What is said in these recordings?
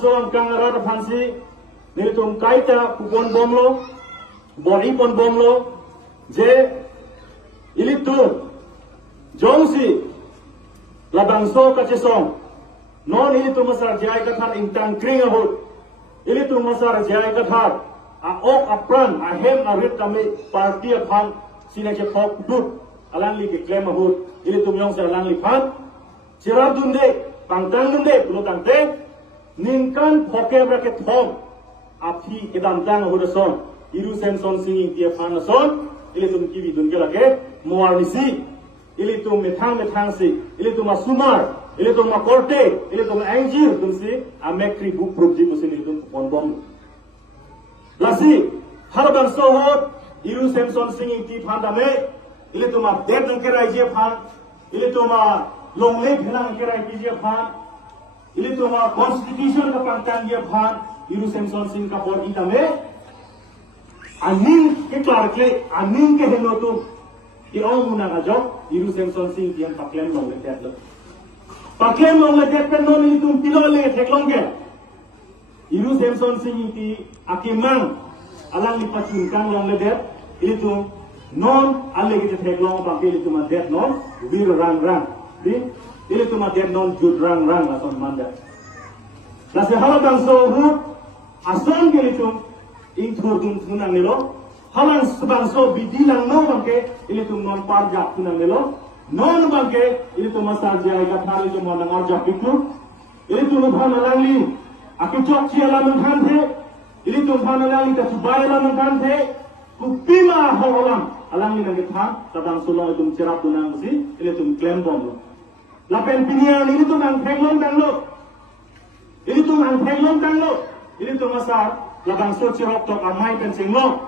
soang kangarat fansi nilitum kaita kupon bomlo bori pon bomlo je ilitu jongsi labangso kacesong non ilitu masar jai kathar intang kring ahut ilitu masar jai kathar a ok apran a hem a rit kami parti aphan sine ke phok dut alang li ke claim ahut ilitu yong se alang li phan chirab dunde pangtang dunde pulo tangte ningkan phoke bracket thom api edam tang ahut son iru semson singing dia phan son ilitu kiwi dun ke lage muarnisi ilitu methang si ilitu masumar ilitu makorte ilitu anjir tumsi amekri bu prubji musin ilitu ponbom lasi harban sohot iru semson singing ti phandame ilitu ma deb nang kerai je phan ilitu ma longle phelang kerai ti je phan ilitu ma constitution ka pangtang je phan iru semson sing ka bor itame aning ke clarke aning ke henotu di orang muna ngajak iru semson sing tiang paklem long letet lo paklem long letet pen non itu pilo le teklong ke iru semson sing ti akimang alang lipacun kan long letet itu non ale kita teklong pakai itu madet non bir rang di itu madet non jud rang lason manda nasi halal bangso hut ason ke itu intur tunang nilo halang sebangso bidilang no bangke ini tu non parjak tunang nelo non bangke ini tu masal jai kathar itu mau nangar jak biku ini tu nubhan alangli aku cok ciala nubhan the ini tu nubhan alangli ta subaya nubhan the kupima holang alangli nang kita tabang solo itu cerap tunang si ini tu klaim bom lo lapen pinian ini tu nang thenglong tang lo ini tu nang thenglong tang lo ini tu masal labang so cerap tok amai pensing lo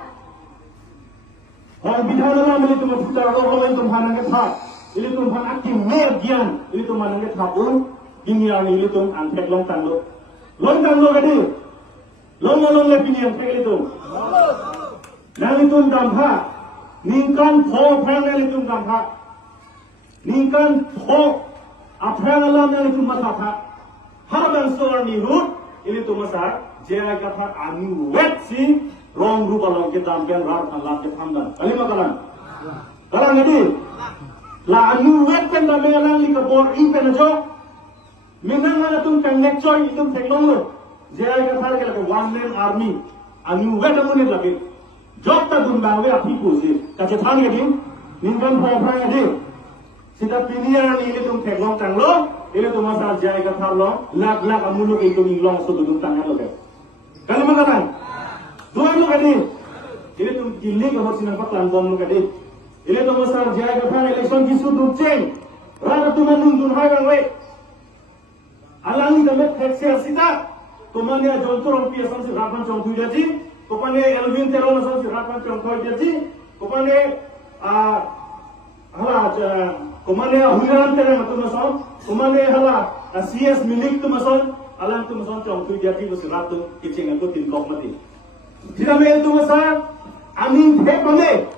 orang bidang dalam ini cuma putar orang itu mana kita, ini tu mana akim median, ini tu mana kita pun, ini yang ini tu antek long tanglo kadi, long lebih yang kayak itu, dan itu dampak, ningkan po pengen itu dampak, ningkan po apa yang alam itu masalah, harban soal nirut, ini tu masalah, jaya kata anu wet sih. Rong rupa long kita ambil rar Allah ke hamdan. Kali makalan. Kalang ini. La anu wet kan dah mengalang li kabor impen aja. Memang ada tu connect coy itu teknologi. Jaya kata kita ke one man army. Anu wet amun ni lagi. Job tak dumbawe api kusi. Kace thang ini. Ningkan phofang ini. Sita pilihan ini tu teknologi tanglo. Ini tu masalah jaya kata lo. Lak amulu itu nilong sudut tangan lo ke. Kali makalan. Dua lu kadi, ini tu gili kalau sinang paklan bom lu kadi, ini tu masar jaya kata election kisu dukceng, rata tu menunggu hai we, alangi dalam heksel sita, tu mana jontor rupiah sampai rapan contoh jadi, tu mana Elvin Teron sampai rapan contoh jadi, tu mana tu mana Hujan Teron tu masal, tu mana CS milik tu masal, alang tu masal contoh jadi masih ratu kecing aku tingkok mati. Tidak main tu masa, amin hepame,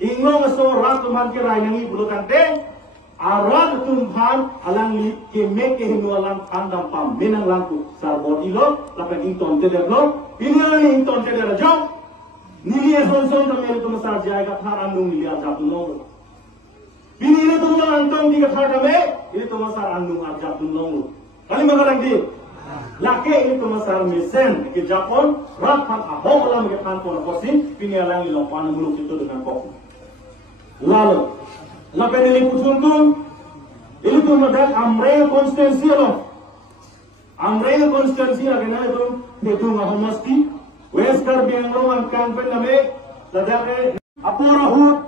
ingong so rat tuhan kerai nangi bulu kante, arad tuhan alang li kemek kehinu alang andam pam menang langku sarbon ilo, lapan inton teder lo, ini alang inton teder aja, nili son tamel tu masa jaya kathar andung nili ajab nong, ini tu masa andung di kathar kame, ini tu masa andung ajab nong, kali magarang di. Laki ini tumasar mesen ke Japon, rapat ahok dalam ke kantor kosin, pinialang ilang panah muluk itu dengan kopi. Lalu, lapan ini putuntun, ini tu madak amrei konstitusi lo, amrei konstitusi agaknya itu ngahomasti, weskar bianglo angkan pename, ladake apurahut,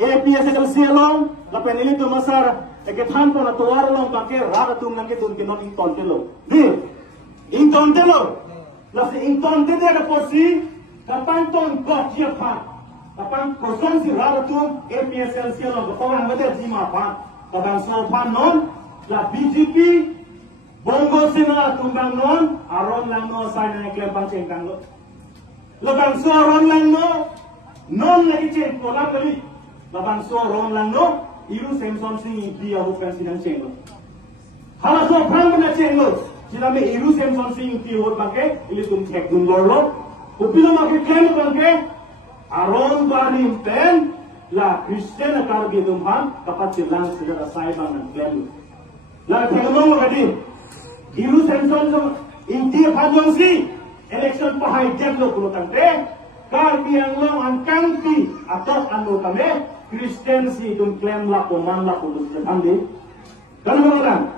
APS kalsialong, lapan ini tumasar, ekethan pun atuar long pakai raratum nangke tun kenon intontelo, di. Intontelo, lasi intonte ada porsi, kapan ton kok dia pan, kapan person si raratum APSL siapa, orang ada jima pan, kapan so pan non, la BJP, bongo sina tumbang non, aron lang no sign na klempang cengkang lo, labang so aron lang no, non lagi ceng kolam kali, labang so aron lang no, iru semson sing dia bukan sinang ceng lo, halas so pan mana ceng lo. sila may irusen son sing tiwot bangke ili tum cek dun lorlo upilo make claim bangke aron barim pen la Kristen akar gidum han kapat silang sila asay bang ng claim la tegmong kadi irusen son inti pajong si election pahay jadlo kulo tangte kar biang long ang kangti atau anu kami Kristen si dum claim la kuman la kulo sandi kan orang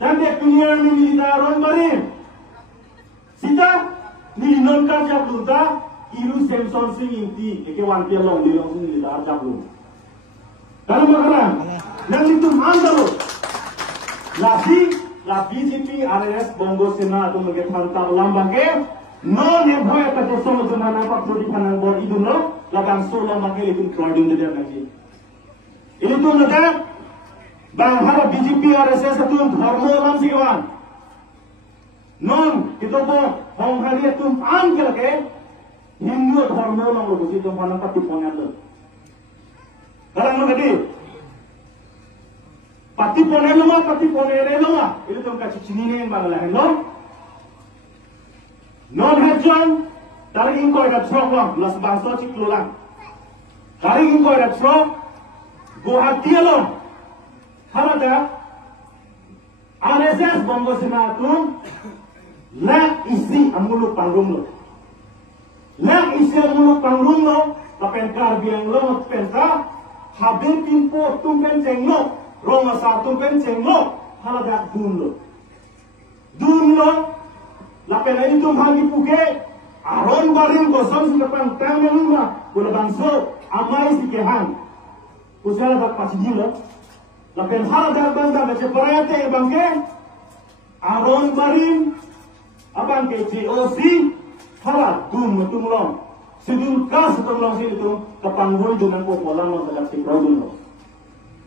tande punya ni militaron barin sita ni non ka jabluta iru semson sing inti eke wan pia long di long sing militar jablu kan orang nang itu mandalo la BJP RS Bongo Sena atau mungkin mantap lambang ke no ne boy kata sama sama nampak jadi panang bor itu no lagang solo makai itu crowding dia lagi itu naga bang hara BJP RS satu dharma lam siwan non kita bo hong hari itu angkel ke Hindu dharma lam lo itu panang pati pongan lo kadang lo gede pati pongan lo itu tuh kasih cini yang bangla lo non hajon dari ingko ada trok lang las bangso ciklo lang dari ingko ada trok Guwahati lo harada RSS Bongo Sena tu la isi amuluk panggung lo la isi amuluk panggung lo papen kar biang lo penta habin pimpo tumpen cenglo roma sa tumpen cenglo harada dun lo lapen ini tum hagi puke aron baring gosong si depan tamen rumah kula bangso amai si kehan usala dak pasiji lo lapen hal dak bangda bace parate bangke aron baring abang ke COC hala dum mutum lo sidul kas tum lo si itu kapanggul dengan ko polang lo dalam si produn lo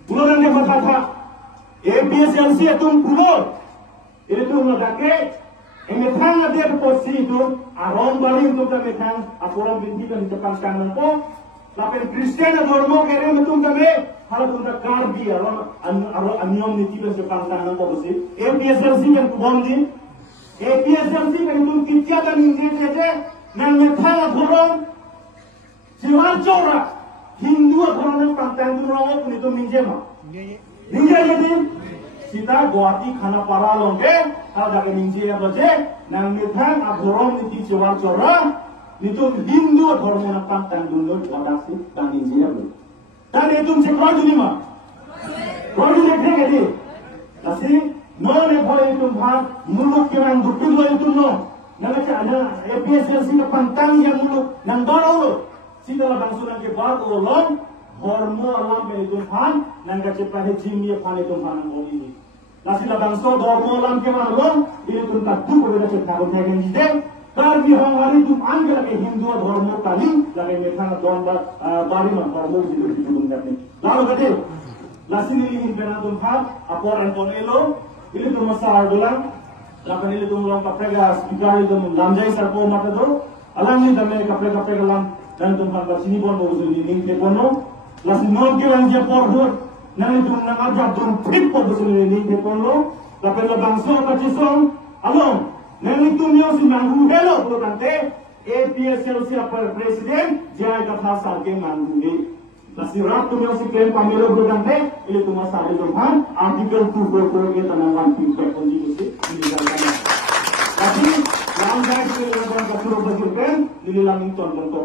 bulan yang berkata APSLC tum pulo itu lo dake Emetang ada posisi itu, aron baring tu kami tang, apuran binti kan di depan kanan po, lapen Kristen ada ormo kere metum kami, halat untuk karbi aron aniom niti kan di depan kanan po besi, APSLC kan kubondi, APSLC kan itu kitya kan ingin saja, nang metang apuran, siwar cora, Hindu apuran pantang tu orang pun itu minjem, minjem jadi. Sita Guwahati Khana Para longke hal dak ningji ya baje nang mitang abhorom niti cewar cora nitu Hindu dharma na pantang dulu wadaksi dan ningji ya bu dan itu sekor duni ma kori dekhe gedi kasi no ne bhai itu bhag muluk kirang dupil lo itu no nang cha ana APSLC na pantang yang muluk nang dorolo sita la bangsunan ke bar olong hormo alam be itu han nang ka cepahe jimi phane itu han boli nasi labang so dormo alam ke marlon ini tu tak tu boleh cek tahu tegen jide dar bi hong hari tu angger ke Hindu dormo kali lagi metang don bari man dormo jide di dum datni lalu kate nasi ini bena tu ha apor Antonello ini tu masa dolang lapan ini tu long kapega speaker itu lamjai sarpo mata do alang ni dame kapega lam dan tu ha sini bon bo ni ning te bono nasi non ke anje por hot nang itu nang ajak dong trip po besul ni ke ponlo lapen bangso pachisong along nang itu mio si manggu hello lo kante APSLC apa presiden jai ka phasa ke manggu ni nasi rat tu mio si claim pamelo lo kante ile tu masa itu han article 244 ke tanangan pi ke konstitusi ini jangan tapi lang jai ke lo kan ka puro besul pen ini lang ton ton to